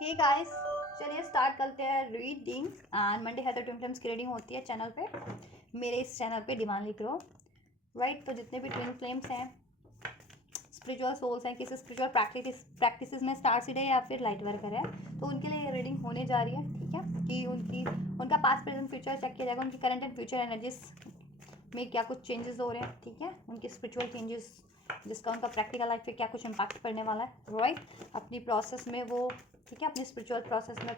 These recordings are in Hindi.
हे गाइस, चलिए स्टार्ट करते हैं रीडिंग। एंड मंडे है तो ट्विन फ्लेम्स की रीडिंग होती है चैनल पे, मेरे इस चैनल पे डिवाइन लिख रो राइट। तो जितने भी ट्विन फ्लेम्स हैं, स्पिरिचुअल सोल्स हैं, किसी स्पिरिचुअल प्रैक्टिसेस में स्टार सीड है या फिर लाइट वर्कर है, तो उनके लिए ये रीडिंग होने जा रही है। ठीक है, कि उनका पास्ट प्रेजेंट फ्यूचर चेक किया जाएगा, उनकी करंट एंड फ्यूचर एनर्जीज में क्या कुछ चेंजेस हो रहे हैं। ठीक है, उनके स्पिरिचुअल चेंजेस जिसका उनका प्रैक्टिकल लाइफ पे क्या कुछ इम्पैक्ट पड़ने वाला है राइट, अपनी प्रोसेस में वो। ठीक है, अपनी स्पिरिचुअल प्रोसेस में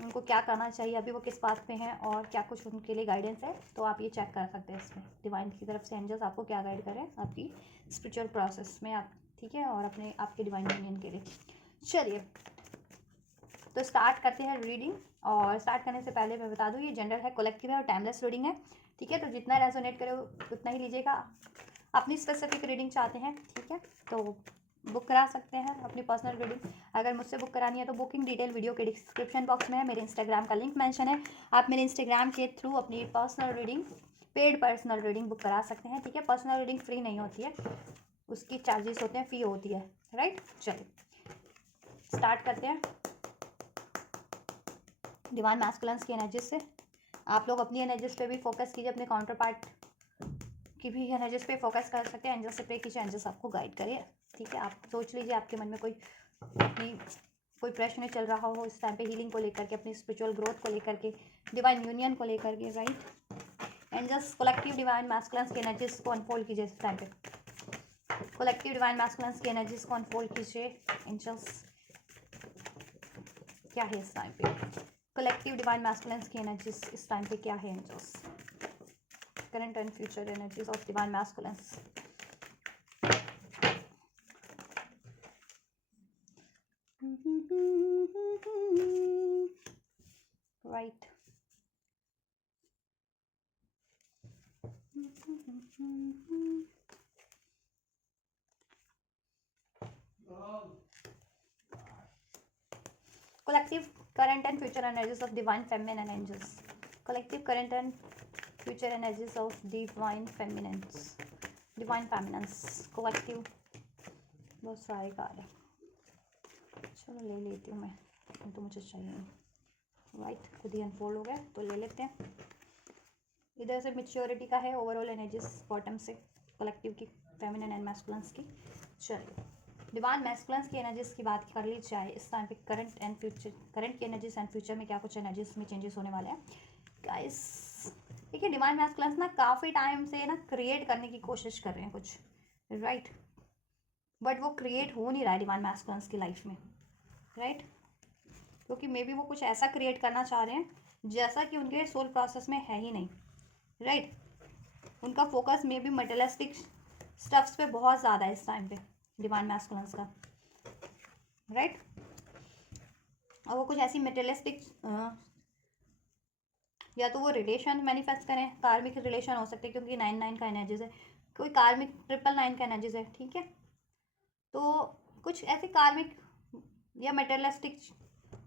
उनको क्या करना चाहिए, अभी वो किस पाथ पे हैं और क्या कुछ उनके लिए गाइडेंस है, तो आप ये चेक कर सकते हैं इसमें डिवाइन की तरफ से एंजल्स आपको क्या गाइड करें आपकी स्पिरिचुअल प्रोसेस में आप। ठीक है, और अपने आपके डिवाइन यूनियन के लिए। चलिए तो स्टार्ट करते हैं रीडिंग। और स्टार्ट करने से पहले मैं बता दूँ, ये जनरल है, कलेक्टिव है और टाइमलेस रीडिंग है। ठीक है, तो जितना रेजोनेट करे उतना ही लीजिएगा। अपनी स्पेसिफिक रीडिंग चाहते हैं, ठीक है, तो बुक करा सकते हैं अपनी पर्सनल रीडिंग। अगर मुझसे बुक करानी है तो बुकिंग डिटेल वीडियो के डिस्क्रिप्शन बॉक्स में है, मेरे इंस्टाग्राम का लिंक मेंशन है। आप मेरे इंस्टाग्राम के थ्रू अपनी personal reading, paid personal reading book करा सकते हैं। ठीक है, पर्सनल रीडिंग फ्री नहीं होती है, उसकी चार्जेस होते हैं, फ़ी होती है राइट। चलिए स्टार्ट करते हैं डिवाइन मैस्कुलेंस की एनर्जीज से। आप लोग अपनी एनर्जीज पे भी फोकस कीजिए, अपने काउंटर पार्ट की भी एनर्जीज पे फोकस कर सकते हैं। एंजल्स से प्रे कीजिए, एंजल्स आपको गाइड करे। ठीक है, आप सोच लीजिए आपके मन में कोई प्रश्न चल रहा हो इस टाइम पे, हीलिंग को लेकर के, अपनी स्पिरिचुअल ग्रोथ को लेकर के, डिवाइन यूनियन को लेकर के राइट। एंजल्स कलेक्टिव डिवाइन मैस्कुलेंस की एनर्जीज को अनफोल्ड कीजिए इस टाइम पे। कलेक्टिव डिवाइन मैस्कुलेंस की एनर्जीज को अनफोल्ड कीजिए। एंजल्स क्या है इस टाइम पे, कलेक्टिव डिवाइन मैस्कुलेंस की एनर्जीज इस टाइम पे क्या है। Angels current and future energies of divine masculines. Right, collective current and future energies of divine feminine angels, collective current and future energies of divine feminines, divine feminines, collective। बहुत सारे कार्ड है, चलो ले लेती हूँ मैं, तो मुझे चाहिए राइट, खुद ही अनफोल्ड हो गया तो ले लेते हैं। इधर से मेच्योरिटी का है, ओवरऑल एनर्जीज बॉटम से कलेक्टिव की, फेमिनिन एंड मैस्कुलेंस की। चलिए डिवाइन मैस्कुलेंस की एनर्जीज की बात कर ली जाए इस टाइम पे, करंट एंड फ्यूचर, करंट की एनर्जीज एंड फ्यूचर में क्या कुछ एनर्जीज में चेंजेस होने वाले हैं गाइस। देखिए डिवाइन मैस्कुलेंस ना काफ़ी टाइम से ना क्रिएट करने की कोशिश कर रहे हैं कुछ राइट, बट वो क्रिएट हो नहीं रहा है डिवाइन मैस्कुलेंस की लाइफ में राइट, क्योंकि मे बी वो कुछ ऐसा क्रिएट करना चाह रहे हैं जैसा कि उनके सोल प्रोसेस में है ही नहीं राइट। उनका focus may be materialistic stuffs पे बहुत ज़्यादा है इस टाइम पे डिवाइन मैस्कुलेंस का राइट। और वो कुछ ऐसी मटेरियलिस्टिक या तो वो रिलेशन मैनिफेस्ट करें, कार्मिक रिलेशन हो सकते हैं क्योंकि 9 का एनर्जीज है, कोई कार्मिक 9 का एनर्जीज है। ठीक है, तो कुछ ऐसे कार्मिक या मटेरियलिस्टिक,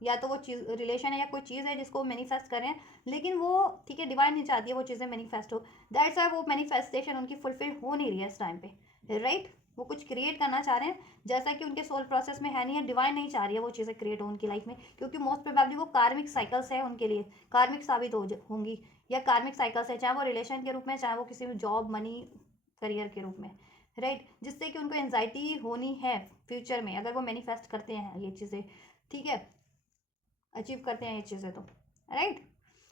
या तो वो चीज़ रिलेशन है या कोई चीज़ है जिसको मैनिफेस्ट करें, लेकिन वो ठीक है डिवाइन नहीं चाहती है वो चीज़ें मैनिफेस्ट हो, दैट्स वाई वो मैनिफेस्टेशन उनकी फुलफिल हो नहीं रही है इस टाइम पे राइट। वो कुछ क्रिएट करना चाह रहे हैं जैसा कि उनके सोल प्रोसेस में है नहीं है, डिवाइन नहीं चाह रही है वो चीज़ें क्रिएट हो उनकी लाइफ में, क्योंकि मोस्ट प्रोबेबली वो कार्मिक साइकिल्स है उनके लिए, कार्मिक साबित होंगी, या कार्मिक साइकिल्स है, चाहे वो रिलेशन के रूप में, चाहे वो किसी भी जॉब मनी करियर के रूप में राइट, जिससे कि उनको एंजाइटी होनी है फ्यूचर में अगर वो मैनिफेस्ट करते हैं ये चीज़ें। ठीक है, अचीव करते हैं ये चीज़ें तो राइट,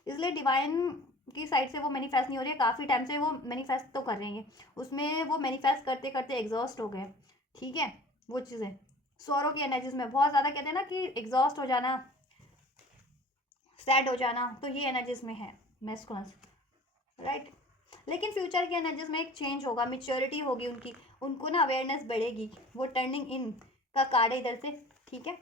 इसलिए डिवाइन की साइड से वो मैनिफेस्ट नहीं हो रही है, काफ़ी टाइम से वो मैनिफेस्ट तो कर रही हैं, उसमें वो मैनिफेस्ट करते करते एग्जॉस्ट हो गए। ठीक है, वो चीज़ें सोरो की एनर्जीज में बहुत ज़्यादा कहते हैं ना कि एग्जॉस्ट हो जाना, सैड हो जाना, तो ये एनर्जीज में है मैस्कुलेंस राइट। लेकिन फ्यूचर की एनर्जीज में एक चेंज होगा, मेच्योरिटी होगी उनकी, उनको ना अवेयरनेस बढ़ेगी, वो टर्निंग इन का कार्ड है इधर से। ठीक है,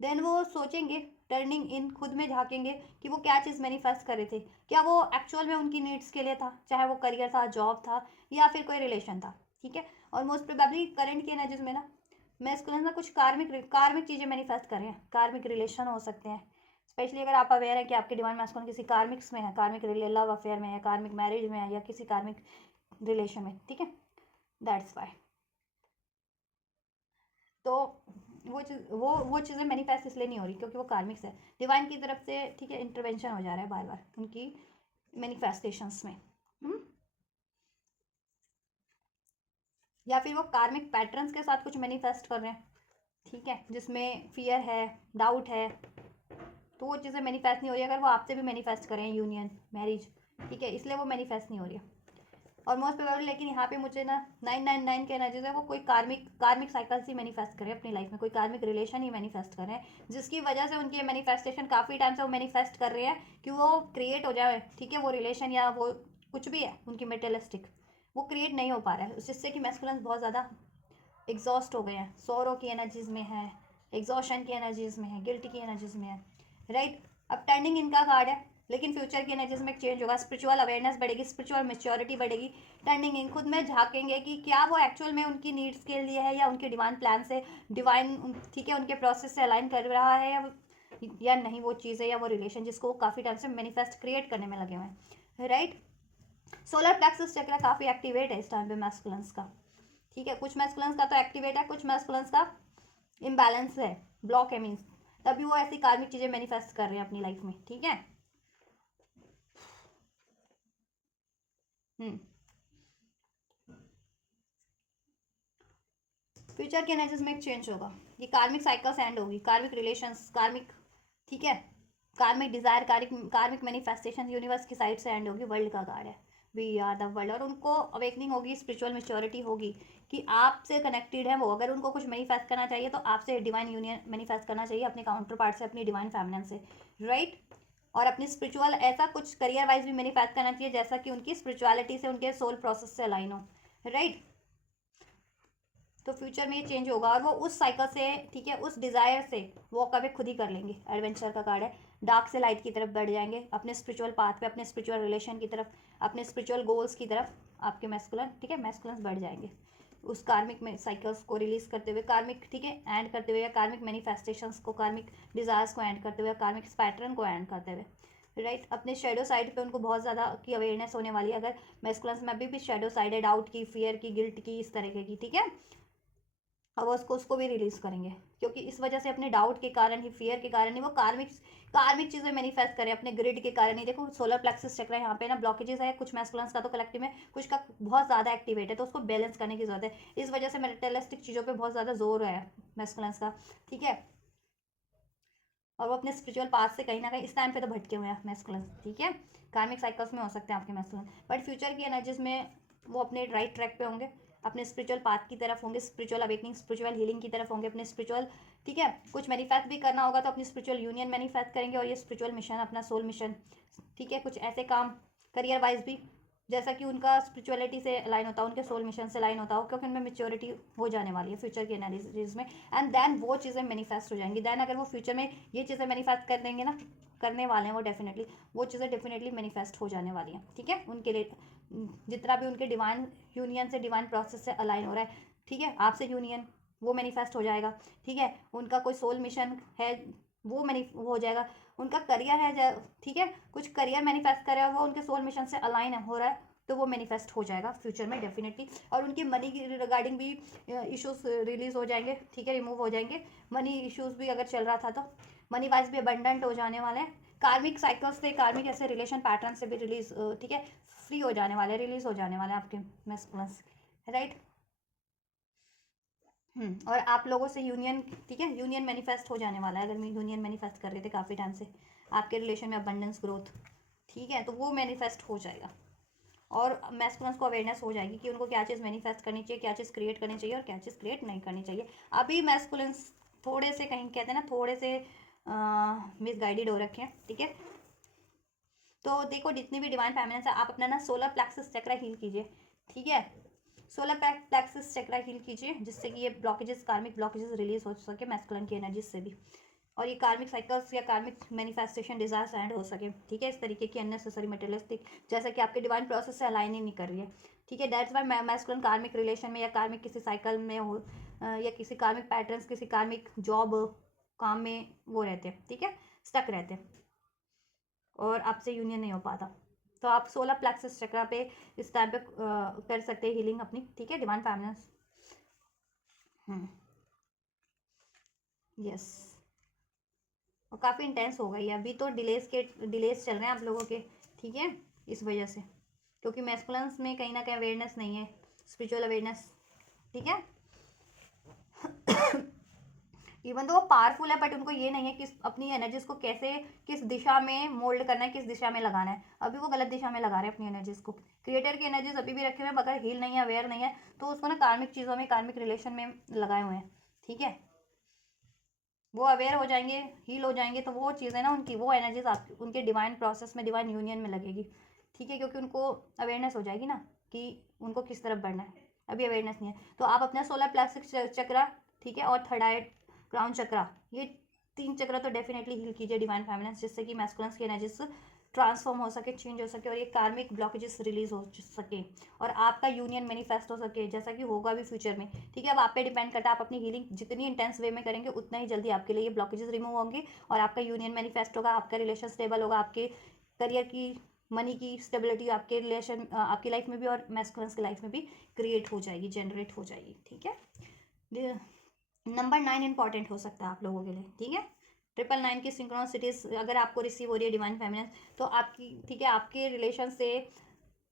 देन वो सोचेंगे, टर्निंग इन, खुद में झांकेंगे कि वो क्या चीज़ मैनिफेस्ट कर रहे थे, क्या वो एक्चुअल में उनकी नीड्स के लिए था, चाहे वो करियर था, जॉब था, या फिर कोई रिलेशन था। ठीक है, और मोस्ट प्रोबेबली करंट की एनर्जीज में ना मैस्कुलिन ना कुछ कार्मिक चीज़ें मैनिफेस्ट कर रहे हैं, कार्मिक रिलेशन हो सकते हैं, स्पेशली अगर आप अवेयर हैं कि आपके डिवाइन मैस्कुलिन किसी कार्मिक्स में है, कार्मिक लव अफेयर में है, कार्मिक मैरिज में है, या किसी कार्मिक रिलेशन में। ठीक है, दैट्स वाई। तो वो चीज़ें मैनिफेस्ट इसलिए नहीं हो रही क्योंकि वो कार्मिक्स है, डिवाइन की तरफ से, ठीक है, इंटरवेंशन हो जा रहा है बार बार उनकी मैनिफेस्टेशंस में। या फिर वो कार्मिक पैटर्न्स के साथ कुछ मैनिफेस्ट कर रहे हैं, ठीक है, जिसमें फियर है, डाउट है, तो वो चीज़ें मैनिफेस्ट नहीं हो रही। अगर वो आपसे भी मैनिफेस्ट करें यूनियन, मैरिज, ठीक है, इसलिए वो मैनिफेस्ट नहीं हो रही है। और मोस्ट प्रोबेबली लेकिन यहाँ पे मुझे ना 999 के एनर्जीज है, वो कोई कार्मिक साइकिल्स ही मैनिफेस्ट करें अपनी लाइफ में, कोई कार्मिक रिलेशन ही मैनिफेस्ट करें, जिसकी वजह से उनकी मैनिफेस्टेशन काफ़ी टाइम से वो मैनिफेस्ट कर रहे हैं कि वो क्रिएट हो जाए, ठीक है, वो रिलेशन या वो कुछ भी है उनकी मेटेलिस्टिक, वो क्रिएट नहीं हो पा रहा है, जिससे कि मैस्कुलिन्स बहुत ज़्यादा एग्जॉस्ट हो गए हैं, सोरो की एनर्जीज में है, एग्जॉशन की एनर्जीज में है, गिल्ट की एनर्जीज में है, राइट। अब टर्निंग इनका कार्ड है, लेकिन फ्यूचर की एनर्जीज में चेंज होगा, स्पिरिचुअल अवेयरनेस बढ़ेगी, स्पिरिचुअल मेच्योरिटी बढ़ेगी, टर्निंग इन खुद में झांकेंगे कि क्या वो एक्चुअल में उनकी नीड्स के लिए है या उनके डिवाइन प्लान से, डिवाइन, ठीक है, उनके प्रोसेस से अलाइन कर रहा है या नहीं, वो चीज़ है या वो रिलेशन जिसको वो काफ़ी टाइम से मैनिफेस्ट क्रिएट करने में लगे हुए हैं, राइट। सोलर प्लेक्सस चक्र काफ़ी एक्टिवेट है इस टाइम पे मैस्कुलिन्स का, ठीक है, कुछ मैस्कुलिन्स का तो एक्टिवेट है, कुछ मैस्कुलिन्स का इम्बैलेंस है, ब्लॉक है, मीन्स तभी वो ऐसी कार्मिक चीज़ें मैनिफेस्ट कर रहे हैं अपनी लाइफ में, ठीक है। फ्यूचर की एनर्जीज में एक चेंज होगा, ये कार्मिक साइकिल्स एंड होगी, कार्मिक रिलेशंस, कार्मिक, ठीक है, कार्मिक डिजायर, कार्मिक मैनिफेस्टेशन यूनिवर्स की साइड से एंड होगी, वर्ल्ड का कार्ड है, वी आर द वर्ल्ड, और उनको अवेकनिंग होगी, स्पिरिचुअल मेच्योरिटी होगी कि आपसे कनेक्टेड है वो, अगर उनको कुछ मैनिफेस्ट करना चाहिए तो आपसे डिवाइन यूनियन मैनिफेस्ट करना चाहिए, अपने काउंटर पार्ट से, अपनी डिवाइन फेमिनिन से, राइट। और अपनी स्पिरिचुअल ऐसा कुछ करियर वाइज भी मैनिफेस्ट करना चाहिए जैसा कि उनकी स्पिरिचुअलिटी से, उनके सोल प्रोसेस से अलाइन हो, राइट। तो फ्यूचर में ये चेंज होगा और वो उस साइकिल से, ठीक है, उस डिज़ायर से वॉक अवे खुद ही कर लेंगे, एडवेंचर का कार्ड है, डार्क से लाइट की तरफ बढ़ जाएंगे, अपने स्पिरिचुअल पाथ पे, अपने स्पिरिचुअल रिलेशन की तरफ, अपने स्पिरिचुअल गोल्स की तरफ, आपके मैस्कुलिन, ठीक है, मैस्कुलिन्स बढ़ जाएंगे उस कार्मिक में साइकिल्स को रिलीज करते हुए, कार्मिक, ठीक है, एंड करते हुए, या कार्मिक मैनिफेस्टेशंस को, कार्मिक डिजायर्स को एंड करते हुए, कार्मिक पैटर्न को एंड करते हुए, राइट। अपने शेडो साइड पे उनको बहुत ज़्यादा की अवेयरनेस होने वाली है, अगर मैस्कुलिन्स में अभी भी शेडो साइड है, डाउट की, फियर की, गिल्ट की, इस तरीके की, ठीक है, अब उसको भी रिलीज करेंगे, क्योंकि इस वजह से अपने डाउट के कारण ही, फियर के कारण ही वो कार्मिक चीज़ें मैनिफेस्ट करें, अपने ग्रिड के कारण ही। देखो सोलर प्लेक्सस चक्र यहाँ पे ना ब्लॉकेजेस है, कुछ मैस्कुलिन्स का तो कलेक्टिव में, कुछ का बहुत ज़्यादा एक्टिवेट है, तो उसको बैलेंस करने की जरूरत है, इस वजह से मेटेरियलिस्टिक चीज़ों पर बहुत ज़्यादा जोर है मैस्कुलिन्स का, ठीक है, और वो अपने स्पिरिचुअल पाथ से कहीं ना कहीं इस टाइम पे तो भटके हुए हैं मैस्कुलिन्स, ठीक है, कार्मिक साइकिल्स में हो सकते हैं आपके मैस्कुलिन, बट फ्यूचर की एनर्जीज में वो अपने राइट ट्रैक पे होंगे, अपने स्पिरिचुअल पाथ की तरफ होंगे, स्पिरिचुअल अवेकनिंग, स्पिरिचुअल हीलिंग की तरफ होंगे, अपने स्पिरिचुअल, ठीक है, कुछ मैनिफेस्ट भी करना होगा तो अपनी स्पिरिचुअल यूनियन मैनिफेस्ट करेंगे, और ये स्पिरिचुअल मिशन, अपना सोल मिशन, ठीक है, कुछ ऐसे काम करियर वाइज भी, जैसा कि उनका स्पिरिचुअलिटी से लाइन होता हो, उनके सोल मिशन से लाइन होता हो, क्योंकि उनमें मेच्योरिटी हो जाने वाली है फ्यूचर की एनालिसिस में, एंड देन वो चीज़ें मैनिफेस्ट हो जाएंगी, देन अगर वो फ्यूचर में ये चीज़ें मैनिफेस्ट कर देंगे ना, करने वाले हैं वो, डेफिनेटली वो चीज़ें डेफिनेटली मैनिफेस्ट हो जाने वाली हैं, ठीक है, उनके लिए जितना भी उनके डिवाइन यूनियन से, डिवाइन प्रोसेस से अलाइन हो रहा है, ठीक है, आपसे यूनियन, वो मैनिफेस्ट हो जाएगा, ठीक है, उनका कोई सोल मिशन है वो हो जाएगा, उनका करियर है, ठीक है, कुछ करियर मैनिफेस्ट कर रहा है वो उनके सोल मिशन से अलाइन हो रहा है, तो वो मैनिफेस्ट हो जाएगा फ्यूचर में डेफिनेटली, और उनकी मनी की रिगार्डिंग भी इश्यूज रिलीज हो जाएंगे, ठीक है, रिमूव हो जाएंगे, मनी इश्यूज भी अगर चल रहा था तो मनी वाइज भी अबंडेंट हो जाने वाले हैं, कार्मिक साइकिल्स से, कार्मिक ऐसे रिलेशन पैटर्न से भी रिलीज, ठीक है, फ्री हो जाने वाले, रिलीज हो जाने वाले आपके मैस्कुलिन्स, राइट। और आप लोगों से यूनियन, ठीक है, यूनियन मैनिफेस्ट हो जाने वाला है, अगर मैं यूनियन मैनिफेस्ट कर रहे थे काफ़ी टाइम से, आपके रिलेशन में अबंडेंस, ग्रोथ, ठीक है, तो वो मैनिफेस्ट हो जाएगा, और मैस्कुलिन्स को अवेयरनेस हो जाएगी कि उनको क्या चीज़ मैनिफेस्ट करनी चाहिए, क्या चीज़ क्रिएट करनी चाहिए और क्या चीज़ क्रिएट नहीं करनी चाहिए। अभी मैस्कुलिन्स थोड़े से, कहीं कहते हैं ना, थोड़े से मिसगाइडेड हो रखे हैं, ठीक है, तो देखो जितनी भी डिवाइन फेमिनिन्स है, आप अपना ना सोलर प्लेक्सस चक्र हील कीजिए, ठीक है, सोलर प्लेक्सस चक्र हील कीजिए, जिससे कि ये ब्लॉकेजेस, कार्मिक ब्लॉकेजेस रिलीज हो सके मैस्कुलिन की एनर्जी से भी, और ये कार्मिक साइकिल्स या कार्मिक मैनिफेस्टेशन डिजायर्स एंड हो सके, ठीक है, इस तरीके की अननेसेसरी मटेरियलिस्टिक, जैसा कि आपके डिवाइन प्रोसेस से अलाइन ही नहीं कर रही है, ठीक है, दैट्स वाई मैस्कुलिन कार्मिक रिलेशन में या कार्मिक किसी साइकिल में हो, या किसी कार्मिक पैटर्न्स, किसी कार्मिक जॉब काम में वो रहते हैं, ठीक है, स्टक रहते हैं, और आपसे यूनियन नहीं हो पाता, तो आप सोलर प्लेक्सस चक्र पे इस टाइम पे कर सकते हैं हीलिंग अपनी, ठीक है, डिवाइन फेमिनिन्स। यस, और काफ़ी इंटेंस हो गई है अभी तो, डिलेस चल रहे हैं आप लोगों के, ठीक है, इस वजह से, क्योंकि मैस्कुलेंस में कहीं ना कहीं अवेयरनेस नहीं है, स्पिरिचुअल अवेयरनेस, ठीक है। इवन तो वो पावरफुल है, बट उनको ये नहीं है कि अपनी एनर्जीज को कैसे, किस दिशा में मोल्ड करना है, किस दिशा में लगाना है। अभी वो गलत दिशा में लगा रहे हैं अपनी एनर्जीज को। क्रिएटर की एनर्जीज अभी भी रखे हुए हैं, अगर हील नहीं है, अवेयर नहीं है, तो उसको ना कार्मिक चीज़ों में, कार्मिक रिलेशन में लगाए हुए हैं, ठीक है। वो अवेयर हो जाएंगे, हील हो जाएंगे, तो वो चीज़ें ना उनकी, वो एनर्जीज आप उनके डिवाइन प्रोसेस में, डिवाइन यूनियन में लगेगी, ठीक है, क्योंकि उनको अवेयरनेस हो जाएगी ना कि उनको किस तरफ बढ़ना है। अभी अवेयरनेस नहीं है, तो आप अपना सोलर प्लेक्सस चक्रा, ठीक है, और थर्ड आई क्राउन चक्रा, ये 3 चक्र तो डेफिनेटली हील कीजिए डिवाइन फेमिनेंस, जिससे कि मैस्कुलेंस की एनर्जीज ट्रांसफॉर्म हो सके, चेंज हो सके, और ये कार्मिक ब्लॉकेजेस रिलीज हो सके, और आपका यूनियन मैनिफेस्ट हो सके, जैसा कि होगा भी फ्यूचर में, ठीक है। अब आप पे डिपेंड करता है, आप अपनी हीलिंग जितनी इंटेंस वे में करेंगे, उतना ही जल्दी आपके लिए ये ब्लॉकेजेस रिमूव होंगे, और आपका यूनियन मैनिफेस्ट होगा, आपका रिलेशन स्टेबल होगा, आपके करियर की, मनी की स्टेबिलिटी आपके रिलेशन, आपकी लाइफ में भी और मैस्कुलेंस की लाइफ में भी क्रिएट हो जाएगी, जनरेट हो जाएगी, ठीक है। नंबर 9 इंपॉर्टेंट हो सकता है आप लोगों के लिए, ठीक है। 999 की सिंक्रोनिसिटीज अगर आपको रिसीव हो रही है डिवाइन फेमिनेंस, तो आपकी, ठीक है, आपके रिलेशन से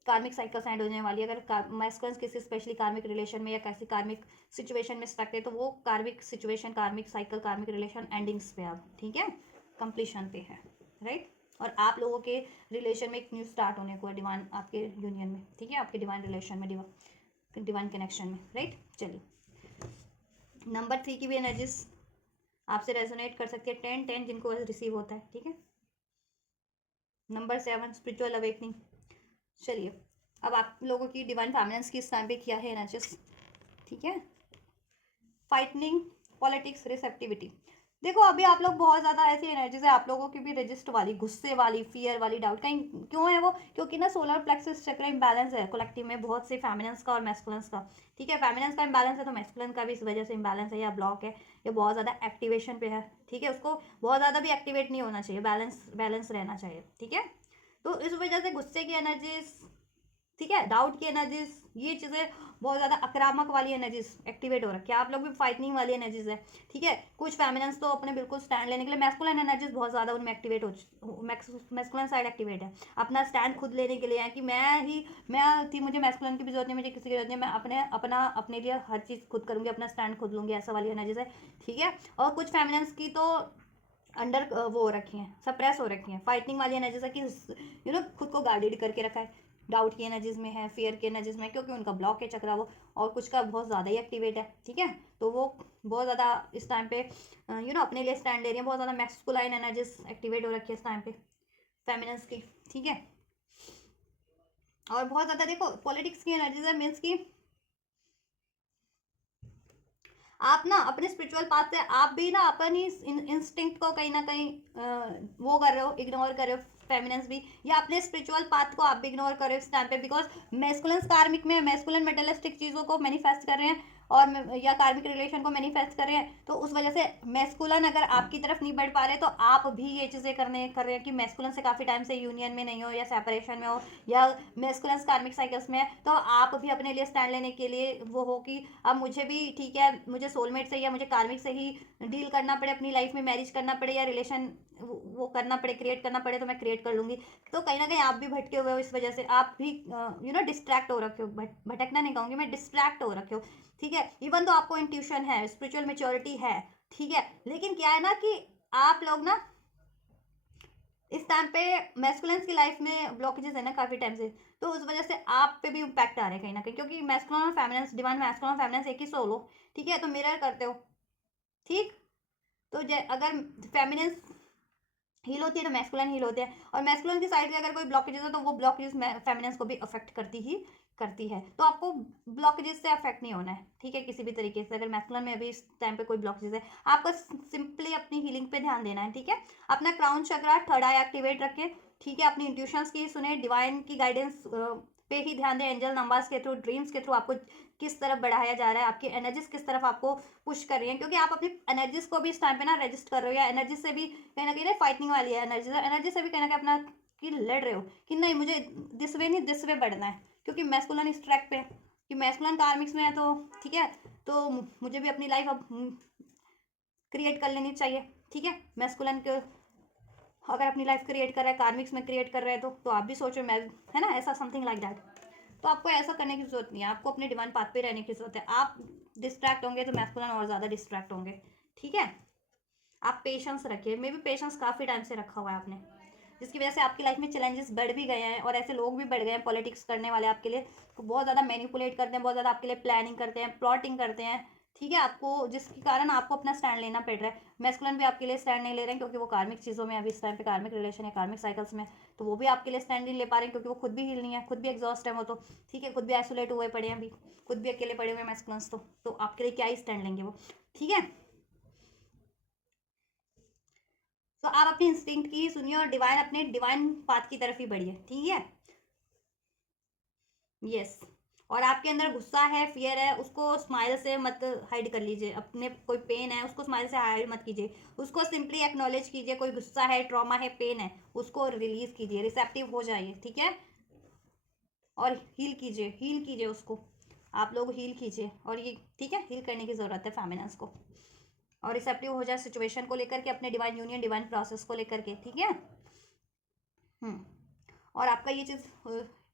कार्मिक साइकिल्स एंड होने वाली है। अगर मैस्कुलेंस किसी स्पेशली कार्मिक रिलेशन में या कैसी कार्मिक सिचुएशन में स्टक है, तो वो कार्मिक सिचुएशन, कार्मिक साइकिल, कार्मिक रिलेशन एंडिंग्स पे अब, ठीक है, कंप्लीशन पे है, राइट। और आप लोगों के रिलेशन में एक न्यू स्टार्ट होने को है डिवाइन, आपके यूनियन में, ठीक है, आपके डिवाइन रिलेशन में, डिवाइन कनेक्शन में, राइट। चलिए, नंबर 3 की भी एनर्जीज आपसे रेजोनेट कर सकती है, 10-10 जिनको रिसीव होता है, ठीक है। Number 7 spiritual awakening. चलिए, अब आप लोगों की डिवाइन फेमिनेंस की इस टाइम पे क्या है एनर्जीज, ठीक है। फाइटनिंग, पॉलिटिक्स, रिसेप्टिविटी। देखो अभी आप लोग बहुत ज़्यादा ऐसी एनर्जीज है आप लोगों की भी, रजिस्ट वाली, गुस्से वाली, फियर वाली, डाउट, कहीं क्यों है वो, क्योंकि ना सोलर प्लेक्सस चक्र इम्बैलेंस है कलेक्टिव में, बहुत से फेमिनेंस का और मैस्कुलेंस का, ठीक है। फेमिनेंस का इम्बैलेंस है, तो मैस्कुलिन का भी इस वजह से इम्बैलेंस है या ब्लॉक है, ये बहुत ज़्यादा एक्टिवेशन पे है, ठीक है। उसको बहुत ज़्यादा भी एक्टिवेट नहीं होना चाहिए, बैलेंस रहना चाहिए, ठीक है। तो इस वजह से गुस्से की एनर्जीज, ठीक है, डाउट की एनर्जीज, ये चीज़ें बहुत ज़्यादा आक्रामक वाली एनर्जीज एक्टिवेट हो रखी है, आप लोग भी फाइटिंग वाली एनर्जीज है, ठीक है। कुछ फेमिनेंस तो अपने बिल्कुल स्टैंड लेने के लिए, मैस्कुलिन एनर्जीज बहुत ज़्यादा उनमें एक्टिवेट हो, मैस्कुलिन साइड एक्टिवेट है, अपना स्टैंड खुद लेने के लिए है कि मैं थी, मुझे मैस्कुलिन की भी जरूरत नहीं, मुझे किसी की जरूरत नहीं, मैं अपने लिए हर चीज़ खुद करूँगी, अपना स्टैंड खुद लूँगी, ऐसा वाली एनर्जीज है, ठीक है। और कुछ फेमिनेंस की तो अंडर वो हो रखी हैं, सप्रेस हो रखी हैं, फाइटिंग वाली एनर्जीज है कि खुद को गार्डेड करके रखा है, डाउट की एनर्जीज में है, फियर की एनर्जीज में, क्योंकि उनका ब्लॉक है चक्रा वो, और कुछ का बहुत ज़्यादा ही एक्टिवेट है, ठीक है। तो वो बहुत ज़्यादा इस टाइम पे अपने लिए स्टैंड ले रही है, बहुत ज़्यादा मैस्कुलाइन एनर्जीज एक्टिवेट हो रखी है इस टाइम पे फेमिनेंस की, ठीक है। और बहुत ज़्यादा देखो पॉलिटिक्स की एनर्जीज है, मीन्स की आप ना अपने स्पिरिचुअल पाथ से आप भी ना अपनी इंस्टिंक्ट को कहीं ना कहीं वो कर रहे हो, इग्नोर कर रहे हो, फेमिनेंस भी, या अपने स्पिरिचुअल पाथ को आप भी इग्नोर कर रहे हो इस टाइम पे, बिकॉज मैस्कुलिन कार्मिक में मैस्कुलिन मेटलिस्टिक चीज़ों को मैनिफेस्ट कर रहे हैं, और या कार्मिक रिलेशन को मैनिफेस्ट कर रहे हैं, तो उस वजह से मैस्कुलिन अगर आपकी तरफ नहीं बढ़ पा रहे, तो आप भी ये चीज़ें कर रहे हैं कि मैस्कुलिन से काफ़ी टाइम से यूनियन में नहीं हो, या सेपरेशन में हो, या मैस्कुलिन कार्मिक साइकिल्स में है, तो आप भी अपने लिए स्टैंड लेने के लिए वो हो कि अब मुझे भी, ठीक है, मुझे सोलमेट से या मुझे कार्मिक से ही डील करना पड़े, अपनी लाइफ में मैरिज करना पड़े या रिलेशन वो करना पड़े, क्रिएट करना पड़े, तो मैं क्रिएट कर लूँगी। तो कहीं ना कहीं आप भी भटके हुए हो, इस वजह से आप भी डिस्ट्रैक्ट हो रखे हो, भटकना नहीं कहूँगी मैं, डिस्ट्रैक्ट हो रखे हो, ठीक है। इवन तो आपको इंट्यूशन है, स्पिरिचुअल मेच्योरिटी है, ठीक है, लेकिन क्या है ना कि आप लोग ना इस टाइम पे मैस्कुलिन्स की लाइफ में ब्लॉकेजेस है ना काफ़ी टाइम से, तो उस वजह से आप पे भी इम्पैक्ट आ रहे हैं कहीं ना कहीं, क्योंकि मैस्कुलिन और फेमिनिन, डिवाइन मैस्कुलिन और फेमिनिन एक ही सोल हो, ठीक है, तो मिरर करते हो, ठीक। तो अगर फेमिनिन हील होती है तो मैस्कुलिन हील होते हैं, और मैस्कुलिन की साइड से अगर कोई ब्लॉकेजेस है, तो वो ब्लॉकेजेस फेमिनिन को भी अफेक्ट करती है, तो आपको ब्लॉकेजेस से अफेक्ट नहीं होना है, ठीक है, किसी भी तरीके से। अगर मैस्कुलिन में अभी इस टाइम पे कोई ब्लॉकेजेस है, आपको सिंपली अपनी हीलिंग पे ध्यान देना है, ठीक है। अपना क्राउन चक्रा, थर्ड आई एक्टिवेट रखें, ठीक है, अपनी इंट्यूशंस की सुने, डिवाइन की गाइडेंस पे ही ध्यान दें, एंजल नंबर्स के थ्रू, ड्रीम्स के थ्रू आपको किस तरफ बढ़ाया जा रहा है, आपकी एनर्जीज किस तरफ आपको पुश कर रही है, क्योंकि आप अपनी एनर्जीज को भी इस टाइम पे ना रजिस्ट कर रहे हो, या एनर्जी से भी कहीं ना कहीं फाइटिंग वाली है एनर्जी से भी कहीं ना कहीं अपना कि लड़ रहे हो कि नहीं, मुझे दिस वे नहीं, दिस वे बढ़ना है, क्योंकि मैस्कुलिन इस ट्रैक पे कि मैस्कुलिन कार्मिक्स में है, तो ठीक है, तो मुझे भी अपनी लाइफ अब क्रिएट कर लेनी चाहिए, ठीक है। मैस्कुलिन के अगर अपनी लाइफ क्रिएट कर रहा है, कार्मिक्स में क्रिएट कर रहा है, तो आप भी सोचो, मैं, है ना, ऐसा समथिंग लाइक दैट। तो आपको ऐसा करने की जरूरत नहीं है, आपको अपने डिवाइन पाथ पे रहने की जरूरत है। आप डिस्ट्रैक्ट होंगे तो मैस्कुलिन और ज़्यादा डिस्ट्रैक्ट होंगे, ठीक है। आप पेशेंस रखिए, मे भी पेशेंस काफ़ी टाइम से रखा हुआ है आपने, जिसकी वजह से आपकी लाइफ में चैलेंजेस बढ़ भी गए हैं और ऐसे लोग भी बढ़ गए हैं पॉलिटिक्स करने वाले आपके लिए, बहुत ज़्यादा मैनिपुलेट करते हैं, बहुत ज़्यादा आपके लिए प्लानिंग करते हैं, प्लॉटिंग करते हैं, ठीक है। आपको जिसके कारण आपको अपना स्टैंड लेना पड़ रहा है। मैस्कुलिन भी आपके लिए स्टैंड नहीं ले रहे हैं क्योंकि वो कार्मिक चीज़ों में अभी इस टाइम पे कार्मिक रिलेशन है, कार्मिक साइकिल्स में, तो वो भी आपके लिए स्टैंड नहीं ले पा रहे हैं क्योंकि वो खुद भी हील नहीं है, खुद भी एग्जॉस्ट है वो, तो ठीक है, खुद भी आइसोलेट हुए पड़े हैं अभी, खुद भी अकेले पड़े हुए हैं मैस्कुलिन्स, तो आपके लिए क्या ही स्टैंड लेंगे वो, ठीक है। तो आप अपनी इंस्टिंक्ट की सुनिए और डिवाइन, अपने डिवाइन पाथ की तरफ ही बढ़िए, ठीक है। यस। और आपके अंदर गुस्सा है, फियर है, उसको स्माइल से मत हाइड कर लीजिए। अपने कोई पेन है उसको स्माइल से हाइड मत कीजिए, उसको सिंपली एक्नॉलेज कीजिए। कोई गुस्सा है, ट्रॉमा है, पेन है, उसको रिलीज कीजिए, रिसेप्टिव हो जाइए, ठीक है। और हील कीजिए उसको, आप लोग हील कीजिए, और ये ठीक है, हील करने की ज़रूरत है फेमिनिन्स को, और रिसेप्टिव हो जाए सिचुएशन को लेकर के, अपने डिवाइन यूनियन, डिवाइन प्रोसेस को लेकर के, ठीक है। और आपका ये चीज़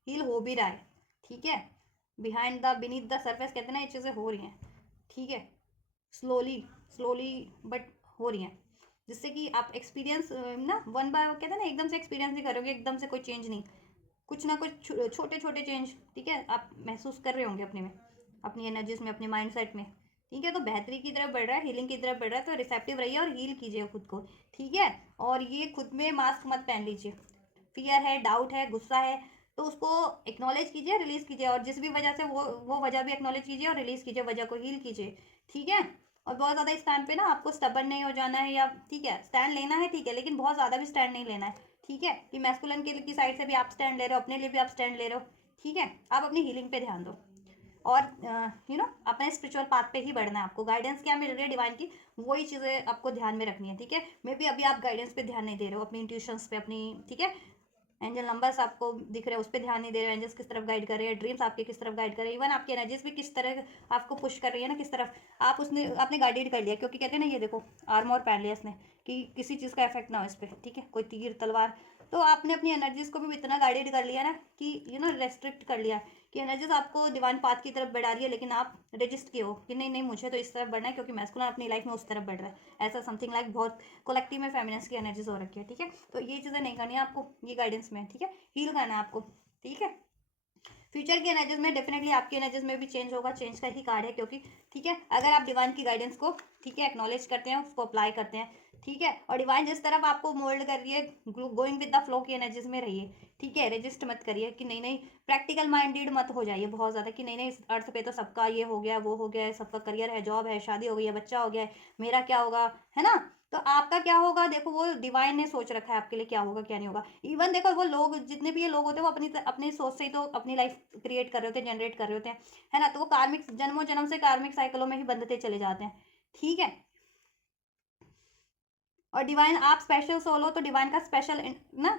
हील हो भी रहा है, ठीक है। बीनीथ द सरफेस कहते हैं ना, ये चीज़ें हो रही हैं, ठीक है। स्लोली स्लोली बट हो रही हैं, जिससे कि आप एक्सपीरियंस ना वन बाय, कहते हैं ना, एकदम से एक्सपीरियंस नहीं करोगे, एकदम से कोई चेंज नहीं, कुछ ना कुछ छोटे छोटे चेंज, ठीक है, आप महसूस कर रहे होंगे अपने में, अपनी एनर्जीज में, अपने माइंड सेट में, ठीक है। तो बेहतरी की तरफ बढ़ रहा है, हीलिंग की तरफ बढ़ रहा है, तो रिसेप्टिव रहिए और हील कीजिए खुद को, ठीक है। और ये खुद में मास्क मत पहन लीजिए, फियर है, डाउट है, गुस्सा है, तो उसको एक्नॉलेज कीजिए, रिलीज कीजिए, और जिस भी वजह से वो वजह भी एक्नॉलेज कीजिए और रिलीज कीजिए, वजह को हील कीजिए, ठीक है। और बहुत ज़्यादा इस टाइम पे ना आपको स्टबर्न नहीं हो जाना है, या ठीक है, स्टैंड लेना है, ठीक है, लेकिन बहुत ज़्यादा भी स्टैंड नहीं लेना है, ठीक है, कि मैस्कुलिन की साइड से भी आप स्टैंड ले रहे हो, अपने लिए भी आप स्टैंड ले रहे हो, ठीक है। आप अपनी हीलिंग पे ध्यान दो, और अपने स्पिरिचुअल पाथ पे ही बढ़ना है आपको। गाइडेंस क्या मिल रही है डिवाइन की, वही चीज़ें आपको ध्यान में रखनी है, ठीक है। मे बी अभी आप गाइडेंस पे ध्यान नहीं दे रहे हो, अपनी इंट्यूशंस पे, अपनी, ठीक है, एंजल नंबर्स आपको दिख रहे हैं, उस पर ध्यान नहीं दे रहे हो, एंजल्स किस तरफ गाइड कर रहे हैं, ड्रीम्स आपके किस तरफ गाइड कर रहे हैं, इवन आपकी एनर्जीज भी किस तरह आपको पुश कर रही है ना, किस तरफ आपने गाइडेड कर लिया, क्योंकि कहते हैं ना, ये देखो आर्मर पहन लिया इसने कि किसी चीज़ का इफेक्ट ना हो इस पर, ठीक है, कोई तीर तलवार, तो आपने अपनी एनर्जीज को भी इतना गाइडेड कर लिया ना कि रेस्ट्रिक्ट कर लिया कि एनर्जीज आपको डिवाइन पाथ की तरफ बढ़ा रही है, लेकिन आप रजिस्ट किए हो कि नहीं नहीं, मुझे तो इस तरफ बढ़ना है क्योंकि मैस्कुलिन अपनी लाइफ में उस तरफ बढ़ रहा है, ऐसा समथिंग लाइक बहुत कलेक्टिव में फेमिनिन्स की एनर्जीज हो रखी है, ठीक है। तो ये चीज़ें नहीं करनी है आपको, ये गाइडेंस में, ठीक है, हील करना है आपको, ठीक है। फ्यूचर की एनर्जीज में डेफिनेटली आपकी एनर्जीज में भी चेंज होगा, चेंज का ही कार्ड है, क्योंकि ठीक है, अगर आप डिवाइन की गाइडेंस को, ठीक है, एक्नॉलेज करते हैं, उसको अप्लाई करते हैं, ठीक है, और डिवाइन जिस तरफ आपको मोल्ड कर रही है, गोइंग विद द फ्लो की एनर्जीज में रहिए, ठीक है। रजिस्ट मत करिए कि नहीं नहीं, प्रैक्टिकल माइंडेड मत हो जाइए बहुत ज़्यादा कि नहीं नहीं, इस अर्थ पे तो सबका ये हो गया, वो हो गया है, सबका करियर है, जॉब है, शादी हो गई है, बच्चा हो गया है, मेरा क्या होगा, है ना। तो आपका क्या होगा, देखो वो डिवाइन ने सोच रखा है आपके लिए क्या होगा क्या नहीं होगा। इवन देखो वो लोग, जितने भी ये लोग होते हैं, वो अपनी अपनी सोच से ही तो अपनी लाइफ क्रिएट कर रहे होते हैं, जनरेट कर रहे होते हैं, है ना। तो वो कार्मिक, जन्मों जन्म से कार्मिक साइकिलों में ही बंधते चले जाते हैं, ठीक है। और डिवाइन, आप स्पेशल सोल हो, तो डिवाइन का स्पेशल ना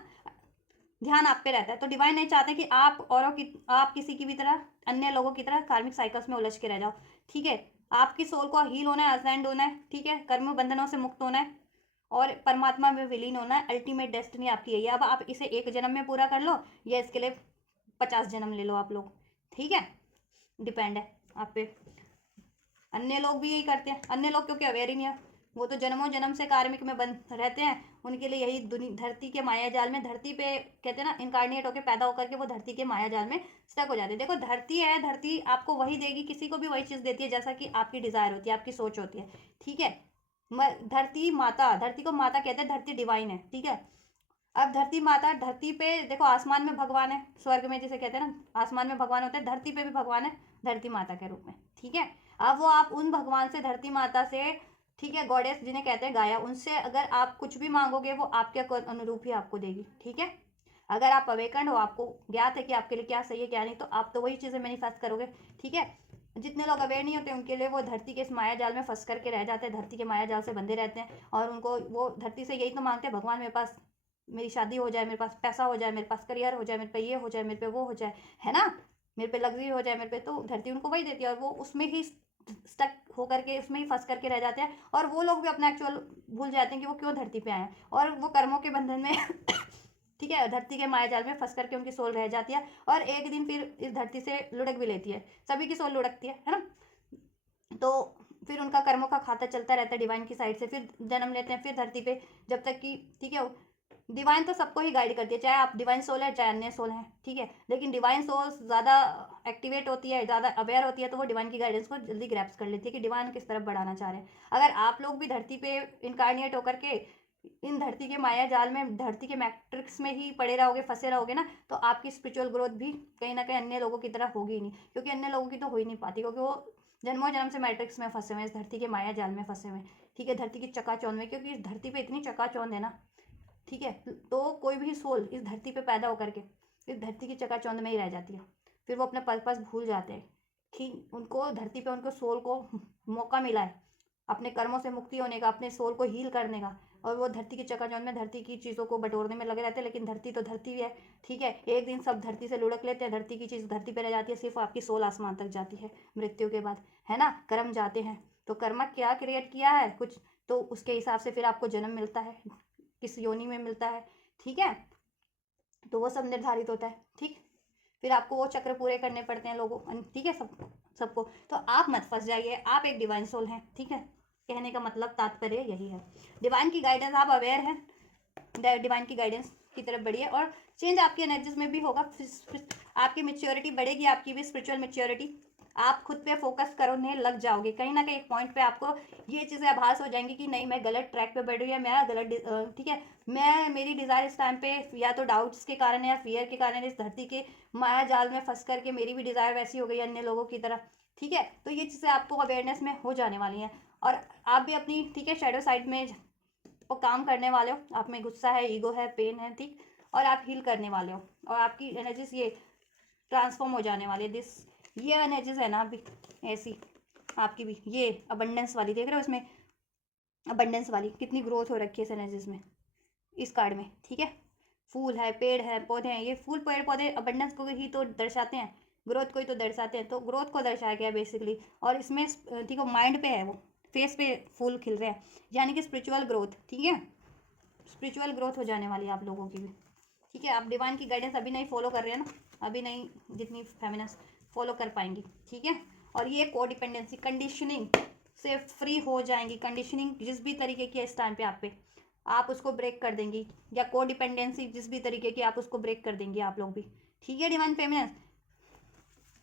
ध्यान आप पे रहता है, तो डिवाइन नहीं चाहते कि आप किसी की भी तरह, अन्य लोगों की तरह कार्मिक साइकिल्स में उलझ के रह जाओ, ठीक है। आपकी सोल को हील होना है, असेंड होना है, ठीक है, कर्म बंधनों से मुक्त होना है, और परमात्मा में विलीन होना है। अल्टीमेट डेस्टिनी आपकी यही है। अब आप इसे एक जन्म में पूरा कर लो, या इसके लिए 50 जन्म ले लो आप लोग, ठीक है, डिपेंड है आप पे। अन्य लोग भी यही करते हैं, अन्य लोग क्योंकि अवेयर ही नहीं है, वो तो जन्मों जन्म से कार्मिक में बन रहते हैं, उनके लिए यही धरती के माया जाल में, धरती पे कहते हैं ना, इनकारनेट होकर पैदा होकर के वो धरती के माया जाल में स्टक हो जाते हैं। देखो धरती है, धरती आपको वही देगी, किसी को भी वही चीज़ देती है जैसा कि आपकी डिज़ायर होती है, आपकी सोच होती है, ठीक है। धरती माता, धरती को माता कहते हैं, धरती डिवाइन है, ठीक है। अब धरती माता, धरती पे देखो आसमान में भगवान है, स्वर्ग में जिसे कहते हैं ना, आसमान में भगवान होते हैं, धरती पे भी भगवान है, धरती माता के रूप में, ठीक है। अब वो आप उन भगवान से, धरती माता से, ठीक है, गॉडेस जिन्हें कहते हैं गाया, उनसे अगर आप कुछ भी मांगोगे, वो आपके अनुरूप ही आपको देगी, ठीक है। अगर आप अवेकंड हो, आपको ज्ञात है कि आपके लिए क्या सही है क्या नहीं, तो आप तो वही चीज़ें मैनिफेस्ट करोगे, ठीक है। जितने लोग अवेयर नहीं होते, उनके लिए वो धरती के इस माया जाल में फंस करके रह जाते हैं, धरती के माया जाल से बंधे रहते हैं, और उनको वो धरती से यही तो मांगते हैं, भगवान मेरे पास मेरी शादी हो जाए, मेरे पास पैसा हो जाए, मेरे पास करियर हो जाए, मेरे पे ये हो जाए, मेरे पे वो हो जाए, है ना, मेरे पे लग्जरी हो जाए, मेरे पे, तो धरती उनको वही देती है, और वो उसमें ही स्टक होकर के उसमें ही फंस करके रह जाते हैं, और वो लोग भी अपना एक्चुअल भूल जाते हैं कि वो क्यों धरती पे आए हैं, और वो कर्मों के बंधन में ठीक है, धरती के माया जाल में फंस करके उनकी सोल रह जाती है, और एक दिन फिर इस धरती से लुढ़क भी लेती है। सभी की सोल लुढ़कती है ना। तो फिर उनका कर्मों का खाता चलता रहता है डिवाइन की साइड से, फिर जन्म लेते हैं फिर धरती पे, जब तक कि ठीक है, डिवाइन तो सबको ही गाइड करती है, चाहे आप डिवाइन सोल है चाहे अन्य सोल है, ठीक है, लेकिन डिवाइन सोल ज़्यादा एक्टिवेट होती है, ज़्यादा अवेयर होती है, तो वो डिवाइन की गाइडेंस को जल्दी ग्रैप्स कर लेती है कि डिवाइन किस तरफ बढ़ाना चाह रहे हैं। अगर आप लोग भी धरती पे इनकारनेट होकर के इन धरती के माया जाल में, धरती के मैट्रिक्स में ही पड़े रहोगे, फंसे रहोगे ना, तो आपकी स्पिरिचुअल ग्रोथ भी कहीं ना कहीं अन्य लोगों की तरह होगी ही नहीं, क्योंकि अन्य लोगों की तो हो ही नहीं पाती, क्योंकि वो जन्मों जन्म से मैट्रिक्स में फंसे हुए, इस धरती के माया जाल में फंसे हुए, ठीक है, धरती की चकाचौंध में, क्योंकि इस धरती पे इतनी चकाचौंध है ना, ठीक है, तो कोई भी सोल इस धरती पे पैदा होकर के इस धरती की चकाचौंध में ही रह जाती है, फिर वो अपना पर्पस भूल जाते हैं कि उनको धरती पे उनको सोल को मौका मिला है अपने कर्मों से मुक्ति होने का, अपने सोल को हील करने का, और वो धरती की चकाचौंध में धरती की चीज़ों को बटोरने में लगे रहते हैं, लेकिन धरती तो धरती भी है, ठीक है, एक दिन सब धरती से लुढ़क लेते हैं, धरती की चीज़ धरती पे रह जाती है, सिर्फ आपकी सोल आसमान तक जाती है मृत्यु के बाद, है ना, कर्म जाते हैं, तो कर्म क्या क्रिएट किया है कुछ, तो उसके हिसाब से फिर आपको जन्म मिलता है, किस योनि में मिलता है, ठीक है, तो वो सब निर्धारित होता है, ठीक, फिर आपको वो चक्र पूरे करने पड़ते हैं लोगों, ठीक है, सबको, तो आप मत फंस जाइए, आप एक डिवाइन सोल हैं, ठीक है, कहने का मतलब तात्पर्य यही है। डिवाइन की गाइडेंस, आप अवेयर हैं, डिवाइन की गाइडेंस की तरफ बढ़िए, और चेंज आपकी एनर्जीज में भी होगा, आपकी मेच्योरिटी बढ़ेगी, आपकी भी स्पिरिचुअल मेच्योरिटी, आप खुद पे फोकस करने लग जाओगे, कहीं ना कहीं एक पॉइंट पे आपको ये चीज़ें आभास हो जाएंगी कि नहीं मैं गलत ट्रैक पे बढ़ रही है, मैं गलत, ठीक है, मैं मेरी डिज़ायर इस टाइम पे या तो डाउट्स के कारण या फियर के कारण इस धरती के माया जाल में फंस करके मेरी भी डिज़ायर वैसी हो गई अन्य लोगों की तरह, ठीक है, तो ये चीज़ें आपको अवेयरनेस में हो जाने वाली हैं, और आप भी अपनी, ठीक है, शेडो साइड में वो काम करने वाले हो, आप में गुस्सा है, ईगो है, पेन है, ठीक, और आप हील करने वाले हो, और आपकी एनर्जीज ये ट्रांसफॉर्म हो जाने वाली है, ये एनर्जीज है ना अभी ऐसी आपकी भी, ये अबंडेंस वाली देख रहे हो, इसमें अबंडेंस वाली कितनी ग्रोथ हो रखी है इस एनर्जीज में, इस कार्ड में, ठीक है, फूल है, पेड़ है, पौधे हैं, ये फूल पेड़ पौधे अबंडेंस को ही तो दर्शाते हैं, ग्रोथ को ही तो दर्शाते हैं, तो ग्रोथ को दर्शाया गया बेसिकली, और इसमें ठीक है माइंड पे है, वो फेस पे फूल खिल रहे हैं, यानी कि स्पिरिचुअल ग्रोथ, ठीक है, स्पिरिचुअल ग्रोथ हो जाने वाली है आप लोगों की भी, ठीक है, आप डिवाइन की गाइडेंस अभी नहीं फॉलो कर रहे हैं ना, अभी नहीं जितनी फेमिनिस्ट फॉलो कर पाएंगी, ठीक है, और ये कोडिपेंडेंसी कंडीशनिंग से फ्री हो जाएंगी, कंडीशनिंग जिस भी तरीके की है इस टाइम पे आप उसको ब्रेक कर देंगी, या कोडिपेंडेंसी जिस भी तरीके की आप उसको ब्रेक कर देंगी आप लोग भी, ठीक है, डिवाइन फेमिनिस्ट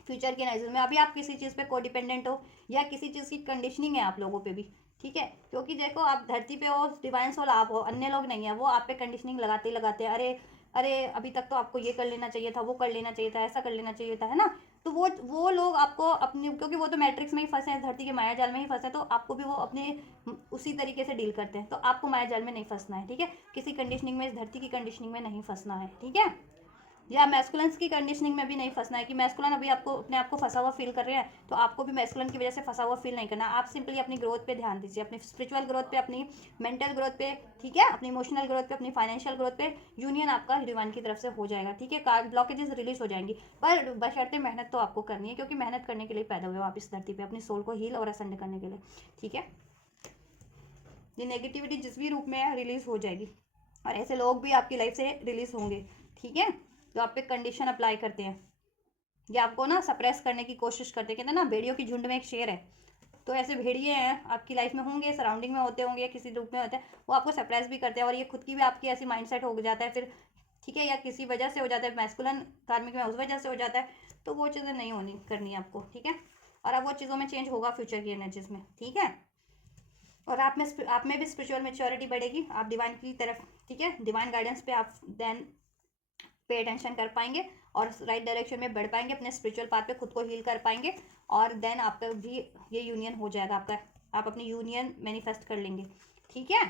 फ्यूचर के एनालिसिस में अभी आप किसी चीज़ पे कोडिपेंडेंट हो या किसी चीज़ की कंडीशनिंग है आप लोगों पे भी, ठीक है, क्योंकि देखो आप धरती पे हो, डिवाइन सोल आप हो, अन्य लोग नहीं है, वो आप पे कंडीशनिंग लगाते ही लगाते हैं, अरे अरे अभी तक तो आपको ये कर लेना चाहिए था, वो कर लेना चाहिए था, ऐसा कर लेना चाहिए था, है ना, तो वो लोग आपको अपनी, क्योंकि वो तो मैट्रिक्स में ही फंसे हैं, धरती के माया जाल में ही फंसे हैं, तो आपको भी वो अपने उसी तरीके से डील करते हैं, तो आपको माया जाल में नहीं फंसना है, ठीक है, किसी कंडीशनिंग में, इस धरती की कंडीशनिंग में नहीं फंसना है, ठीक है, या मैस्कुलेंस की कंडीशनिंग में भी नहीं फंसना है कि मैस्कुलन अभी आपको अपने आप को फंसा हुआ फील कर रहे हैं, तो आपको भी मैस्कुलन की वजह से फंसा हुआ फील नहीं करना, आप सिंपली अपनी ग्रोथ पे ध्यान दीजिए, अपनी स्पिरिचुअल ग्रोथ पे, अपनी मेंटल ग्रोथ पे, ठीक है, अपनी इमोशनल ग्रोथ पे, अपनी फाइनेंशियल ग्रोथ पे, यूनियन आपका डिवाइन की तरफ से हो जाएगा, ठीक है, कार्ड ब्लॉकेजेस रिलीज हो जाएंगी, पर बशर्ते मेहनत तो आपको करनी है, क्योंकि मेहनत करने के लिए पैदा हुए हो आप इस धरती पर, अपनी सोल को हील और असेंड करने के लिए, ठीक है, ये नेगेटिविटी जिस भी रूप में है रिलीज हो जाएगी, और ऐसे लोग भी आपकी लाइफ से रिलीज होंगे, ठीक है, जो आप पे कंडीशन अप्लाई करते हैं, ये आपको ना सप्रेस करने की कोशिश करते हैं, कहते हैं ना भेड़ियों की झुंड में एक शेर है, तो ऐसे भेड़िए हैं आपकी लाइफ में होंगे, सराउंडिंग में होते होंगे, किसी रूप में होते हैं, वो आपको सरप्राइज भी करते हैं, और ये खुद की भी आपकी ऐसी माइंडसेट हो जाता है फिर, ठीक है, या किसी वजह से हो जाता है, मैस्कुलन कार्मिक में उस वजह से हो जाता है, तो वो चीज़ें नहीं होनी करनी है आपको, ठीक है, और अब वो चीज़ों में चेंज होगा फ्यूचर की एनर्जीज में, ठीक है, और आप में भी स्पिरिचुअल मेच्योरिटी बढ़ेगी, आप डिवाइन की तरफ, ठीक है, डिवाइन गाइडेंस पे आप देन पे अटेंशन कर पाएंगे, और राइट डायरेक्शन में बढ़ पाएंगे, अपने स्पिरिचुअल पाथ पे खुद को हील कर पाएंगे, और देन आपका भी ये यूनियन हो जाएगा आपका, आप अपनी यूनियन मैनिफेस्ट कर लेंगे, ठीक है,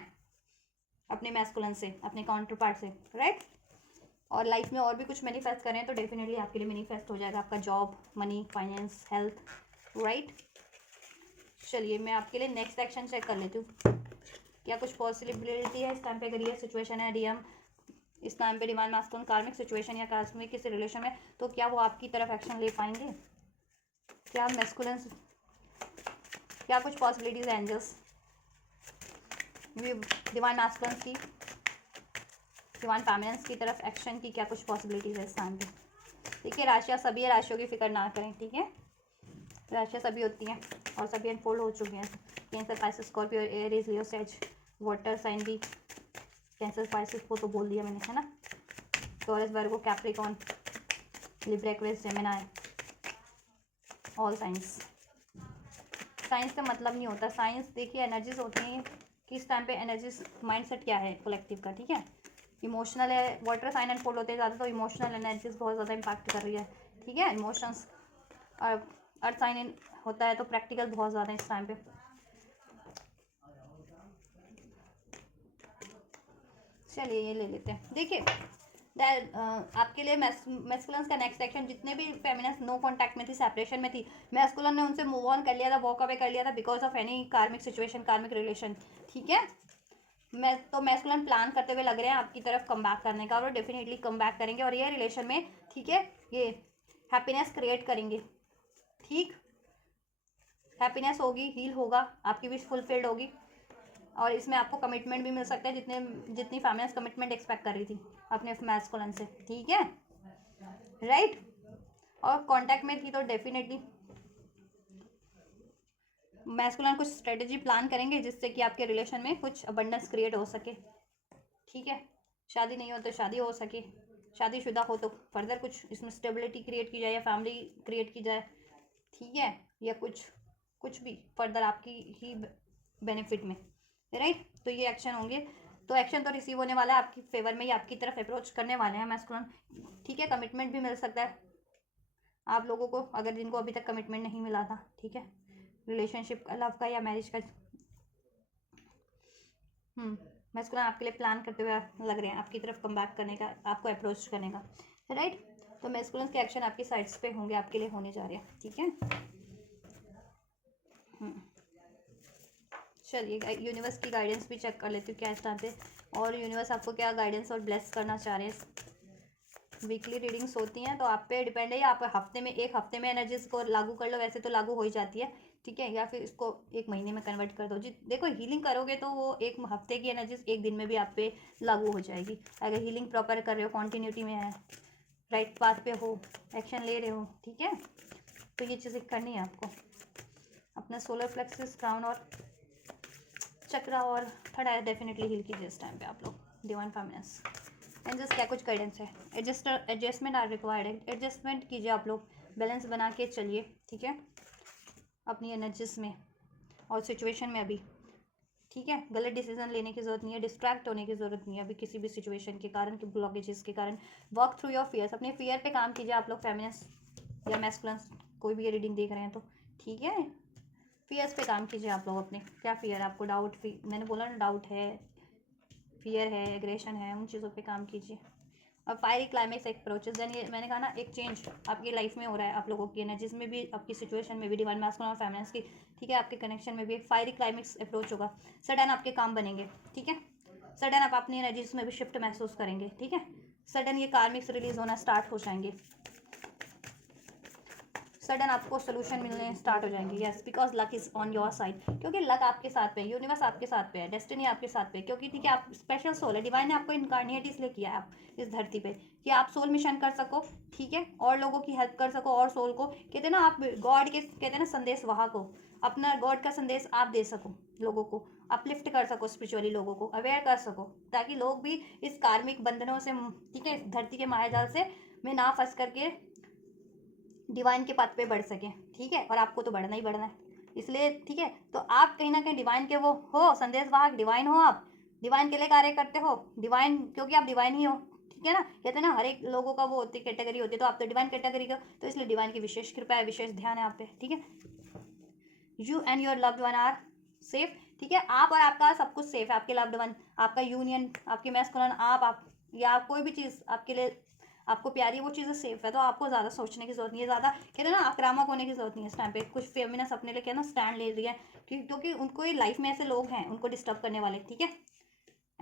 अपने मैस्कुलन से, अपने काउंटर पार्ट से, राइट, और लाइफ में और भी कुछ मैनिफेस्ट करें तो डेफिनेटली आपके लिए मैनिफेस्ट हो जाएगा, आपका job, money, finance, health, right. चलिए मैं आपके लिए नेक्स्ट एक्शन चेक कर लेती हूँ, क्या कुछ पॉसिबिलिटी है इस टाइम पे, अगर ये सिचुएशन है डीएम इस टाइम पे डिवाइन मास्कुलिन कार्मिक सिचुएशन या कार्मिक किसी रिलेशन में, तो क्या वो आपकी तरफ एक्शन ले पाएंगे, क्या मैस्कुलिन क्या कुछ पॉसिबिलिटीज है एंजल्स, डिवाइन मैस्कुलिन्स की, डिवाइन फेमिनिन्स की तरफ एक्शन की क्या कुछ पॉसिबिलिटीज है इस टाइम पे। देखिए राशियाँ सभी है, राशियों की फिक्र ना करें, ठीक है। राशियाँ सभी होती हैं और सभी अनफोल्ड हो चुकी हैं। Cancer, Pisces, Scorpio, Aries, Leo, sage, water sign भी, कैंसर पाइसेस को तो बोल दिया मैंने, है ना। Taurus, Virgo, Capricorn, Libra, Aquarius, Gemini, all signs. Signs का मतलब नहीं होता, साइंस देखिए एनर्जीज होती हैं कि इस टाइम पे एनर्जीज माइंडसेट क्या है कलेक्टिव का, ठीक है। इमोशनल है, वाटर साइन एंड फोल्ड होते हैं ज़्यादा, तो इमोशनल एनर्जीज बहुत ज़्यादा इम्पैक्ट कर रही है, ठीक है। इमोशंस, और अर्थ साइन होता है तो प्रैक्टिकल बहुत ज़्यादा है इस टाइम पे। चलिए ये ले लेते हैं। देखिए आपके लिए मैस्कुलिन्स का नेक्स्ट सेक्शन, जितने भी फेमिनिन्स नो कांटेक्ट में थी, सेपरेशन में थी, मैस्कुलिन ने उनसे मूव ऑन कर लिया था, वॉक अवे कर लिया था बिकॉज ऑफ एनी कार्मिक सिचुएशन, कार्मिक रिलेशन, ठीक है। मैस्कुलिन प्लान करते हुए लग रहे हैं आपकी तरफ कम बैक करने का, और डेफिनेटली कम बैक करेंगे, और ये रिलेशन में, ठीक है, ये हैप्पीनेस क्रिएट करेंगे, ठीक। हैप्पीनेस होगी, हील होगा, आपकी विश फुलफिल्ड होगी, और इसमें आपको कमिटमेंट भी मिल सकता है, जितनी फैमिलीज कमिटमेंट एक्सपेक्ट कर रही थी अपने मैस्कुलिन से, ठीक है, राइट। और कांटेक्ट में थी तो डेफिनेटली मैस्कुलिन कुछ स्ट्रेटेजी प्लान करेंगे जिससे कि आपके रिलेशन में कुछ अबंडेंस क्रिएट हो सके, ठीक है। शादी नहीं हो तो शादी हो सके, शादीशुदा हो तो फर्दर कुछ इसमें स्टेबिलिटी क्रिएट की जाए या फैमिली क्रिएट की जाए, ठीक है, या कुछ भी फर्दर आपकी ही बेनिफिट में, राइट। तो ये एक्शन होंगे, तो एक्शन तो रिसीव होने वाला है आपकी फेवर में, ही आपकी तरफ अप्रोच करने वाले हैं मैस्कुलिन, ठीक है। कमिटमेंट भी मिल सकता है आप लोगों को, अगर जिनको अभी तक कमिटमेंट नहीं मिला था, ठीक है, रिलेशनशिप का, लव का या मैरिज का। मैस्कुलिन आपके लिए प्लान करते हुए लग रहे हैं आपकी तरफ कम बैक करने का, आपको अप्रोच करने का, राइट। तो मैस्कुलिन के एक्शन आपकी साइड्स पे होंगे, आपके लिए होने जा रहे हैं, ठीक है। चलिए यूनिवर्स की गाइडेंस भी चेक कर लेती हूँ क्या इस टाइम पे, और यूनिवर्स आपको क्या गाइडेंस और ब्लेस करना चाह रहे हैं। वीकली रीडिंग्स होती हैं तो आप पे डिपेंड है, आप एक हफ्ते में एनर्जीज को लागू कर लो, वैसे तो लागू हो ही जाती है, ठीक है, या फिर इसको एक महीने में कन्वर्ट कर दो जी। देखो हीलिंग करोगे तो वो एक हफ्ते की एनर्जीज एक दिन में भी आप पे लागू हो जाएगी, अगर हीलिंग प्रॉपर कर रहे हो, कॉन्टीन्यूटी में है, राइट पाथ पे हो, एक्शन ले रहे हो, ठीक है। तो ये चीज़ें करनी है आपको, अपना सोलर प्लेक्सस, क्राउन और चक्रा और थर्ड आई डेफिनेटली हील कीजिए इस टाइम पे आप लोग, डिवाइन फेमिनिन्स। एंजल्स क्या कुछ गाइडेंस है, एडजस्टमेंट आर रिक्वायर्ड है, एडजस्टमेंट कीजिए आप लोग, बैलेंस बना के चलिए, ठीक है, अपनी एनर्जीज में और सिचुएशन में अभी, ठीक है। गलत डिसीजन लेने की ज़रूरत नहीं है, डिस्ट्रैक्ट होने की ज़रूरत नहीं है अभी किसी भी सिचुएशन के कारण, के ब्लॉकेजेस के कारण। वर्क थ्रू योर फियर्स, अपने फियर पे काम कीजिए आप लोग, फेमिनिन्स या मैस्कुलिन्स, कोई भी ये रीडिंग देख रहे हैं तो, ठीक है। फियर्स पे काम कीजिए आप लोग अपने, क्या फियर है आपको, डाउट, मैंने बोला ना डाउट है, फियर है, एग्रेशन है, उन चीज़ों पे काम कीजिए। और फायरी क्लाइमेक्स अप्रोचेस, यानी मैंने कहा ना एक चेंज आपकी लाइफ में हो रहा है, आप लोगों की एनर्जीज में भी, आपकी सिचुएशन में भी, डिवाइन मैस्कुलिन और फेमिनिन्स की, ठीक है, आपके कनेक्शन में भी एक फायरी क्लाइमेक्स अप्रोच होगा, सडन आपके काम बनेंगे, ठीक है, सडन आप अपनी एनर्जीज में भी शिफ्ट महसूस करेंगे, ठीक है, सडन ये कार्मिक्स रिलीज होना स्टार्ट हो जाएंगे, सडन आपको सोल्यूशन मिलने स्टार्ट हो जाएंगे, yes, because luck is on your side, क्योंकि लक आपके साथ पे है, यूनिवर्स आपके साथ पे है, डेस्टिनी आपके साथ पे, क्योंकि ठीक है आप स्पेशल सोल है, डिवाइन ने आपको इनकारनेट इसलिए किया है आप इस धरती पे कि आप सोल मिशन कर सको, ठीक है, और लोगों की हेल्प कर सको, और सोल को कहते हैं ना आप गॉड के, कहते हैं ना संदेश वाहक हो, अपना गॉड का संदेश आप दे सको, लोगों को अपलिफ्ट कर सको, स्पिरिचुअली लोगों को अवेयर कर सको, ताकि लोग भी इस कार्मिक बंधनों से, ठीक है, धरती के मायाजाल से में ना फंस करके डिवाइन के पथ पे बढ़ सके, ठीक है, और आपको तो बढ़ना ही बढ़ना है, इसलिए ठीक है। तो आप कहीं ना कहीं डिवाइन के वो हो, संदेशवाहक डिवाइन हो, आप डिवाइन के लिए कार्य करते हो, डिवाइन, क्योंकि आप डिवाइन ही हो, ठीक है ना, कहते हैं ना हर एक लोगों का वो होती कैटेगरी होती है, तो आप तो डिवाइन कैटेगरी का, तो इसलिए डिवाइन की विशेष कृपा है, विशेष ध्यान है आप पे, ठीक है। You and your loved one are safe, ठीक है, आप और आपका सब कुछ सेफ है, आपके लव्ड वन, आपका यूनियन, आपके मैस्कुलिन, आप या कोई भी चीज़ आपके लिए आपको प्यारी, वो चीज़ें सेफ है, तो आपको ज़्यादा सोचने की जरूरत नहीं है, ज़्यादा कहते हैं ना आक्रामक होने की जरूरत नहीं है इस टाइम पे। कुछ फेमिनिन्स अपने लिए क्या ना स्टैंड ले रही है, क्योंकि उनको ये लाइफ में ऐसे लोग हैं उनको डिस्टर्ब करने वाले, ठीक है,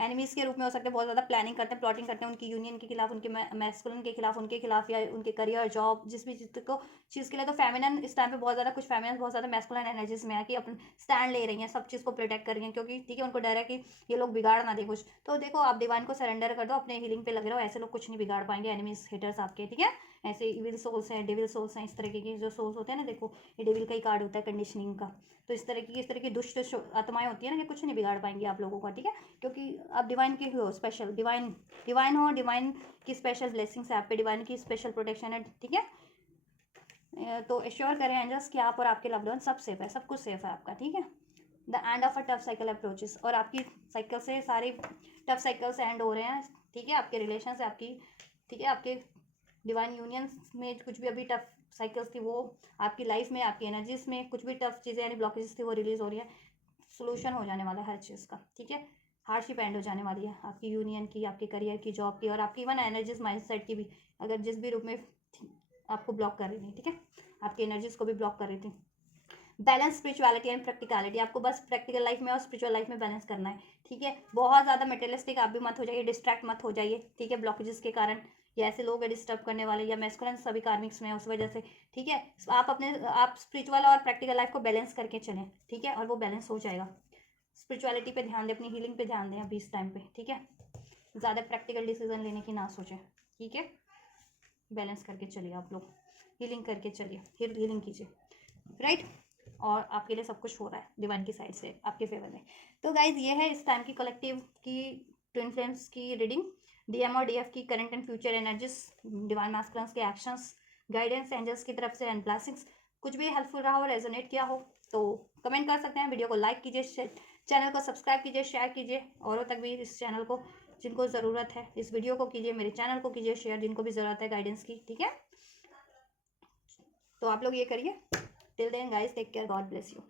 एनिमीज़ के रूप में हो सकते हैं, बहुत ज़्यादा प्लानिंग करते हैं, प्लॉटिंग करते हैं उनकी यूनियन के खिलाफ, उनके मैस्कुलिन के खिलाफ, उनके खिलाफ, या उनके करियर, जॉब, जिस भी चीज़ के लिए। तो फेमिनन इस टाइम पे बहुत ज़्यादा, कुछ फेमिनन बहुत ज़्यादा मैस्कुलिन एनर्जीज में है कि अपन स्टैंड ले रही हैं, सब चीज़ को प्रोटेक्ट कर रही हैं, क्योंकि ठीक है उनको डर है कि ये लोग बिगाड़ ना दे कुछ। तो देखो आप डिवाइन को सरेंडर कर दो, अपने हीलिंग पे लग रहे हो, ऐसे लोग कुछ नहीं बिगाड़ पाएंगे, एनिमीज हेटर्स आपके, ठीक है। ऐसे इविल सोल्स हैं, डेविल सोल्स हैं, इस तरीके के जो सोल्स होते हैं ना, देखो ये डेविल का ही कार्ड होता है कंडीशनिंग का। तो इस तरह की दुष्ट आत्माएं होती है ना, कि कुछ नहीं बिगाड़ पाएंगी आप लोगों का, ठीक है। क्योंकि आप डिवाइन के हो, स्पेशल डिवाइन हो, डिवाइन की स्पेशल ब्लेसिंग्स है आप पे, डिवाइन की स्पेशल प्रोटेक्शन है, ठीक है। तो एश्योर करें एंजल्स कि आप और आपके लव्ड वन सब सेफ है, सब कुछ सेफ है आपका, ठीक है। The end of a tough cycle approaches, और आपकी साइकिल से सारे टफ साइकिल्स एंड हो रहे हैं, ठीक है। आपके रिलेशन से, आपकी, ठीक है, आपके डिवाइन यूनियंस में कुछ भी अभी टफ साइकिल्स थी वो आपकी लाइफ में, आपकी एनर्जीज में कुछ भी टफ चीज़ें यानी ब्लॉकेजेस थी वो रिलीज हो रही है, सोल्यूशन हो जाने वाला है हर चीज़ का, ठीक है। हार्डशिप एंड हो जाने वाली है आपकी यूनियन की, आपके करियर की, जॉब की, और आपकी इवन एनर्जीज माइंडसेट की भी, अगर जिस भी रूप में आपको ब्लॉक कर रही थी, ठीक है, आपकी एनर्जीज को भी ब्लॉक कर रही थी। बैलेंस स्पिरिचुअलिटी एंड प्रैक्टिकलिटी, आपको बस प्रैक्टिकल लाइफ में और स्पिरिचुअल लाइफ में बैलेंस करना है, ठीक है। बहुत ज़्यादा मटेरियलिस्टिक आप भी मत हो जाइए, डिस्ट्रैक्ट मत हो जाइए, ठीक है, ब्लॉकेजेस के कारण, या ऐसे लोग डिस्टर्ब करने वाले, या मैस्कुलिन सभी कार्मिक्स में उस वजह से, ठीक है। आप स्पिरिचुअल और प्रैक्टिकल लाइफ को बैलेंस करके चलें, ठीक है, और वो बैलेंस हो जाएगा। स्पिरिचुअलिटी पे ध्यान दें, अपनी हीलिंग पे ध्यान दें अभी इस टाइम पे, ठीक है। ज़्यादा प्रैक्टिकल डिसीजन लेने की ना सोचें, ठीक है। बैलेंस करके चलिए आप लोग, हीलिंग करके चलिए, हीलिंग कीजिए, राइट। और आपके लिए सब कुछ हो रहा है डिवाइन की साइड से आपके फेवर में। तो गाइज ये है इस टाइम की कलेक्टिव की ट्विन फ्लेम्स की रीडिंग, डीएम और डीएफ की current and future energies, divine masculines के एक्शंस, गाइडेंस एंजल्स की तरफ से एंड ब्लेसिंग्स। कुछ भी हेल्पफुल रहा हो, रेजोनेट किया हो तो कमेंट कर सकते हैं, वीडियो को लाइक कीजिए, चैनल को सब्सक्राइब कीजिए, शेयर कीजिए औरों तक भी इस चैनल को, जिनको ज़रूरत है, इस वीडियो को कीजिए, मेरे चैनल को कीजिए शेयर, जिनको भी ज़रूरत है गाइडेंस की, ठीक है। तो आप लोग ये करिए। Till then guys, take care, God bless you.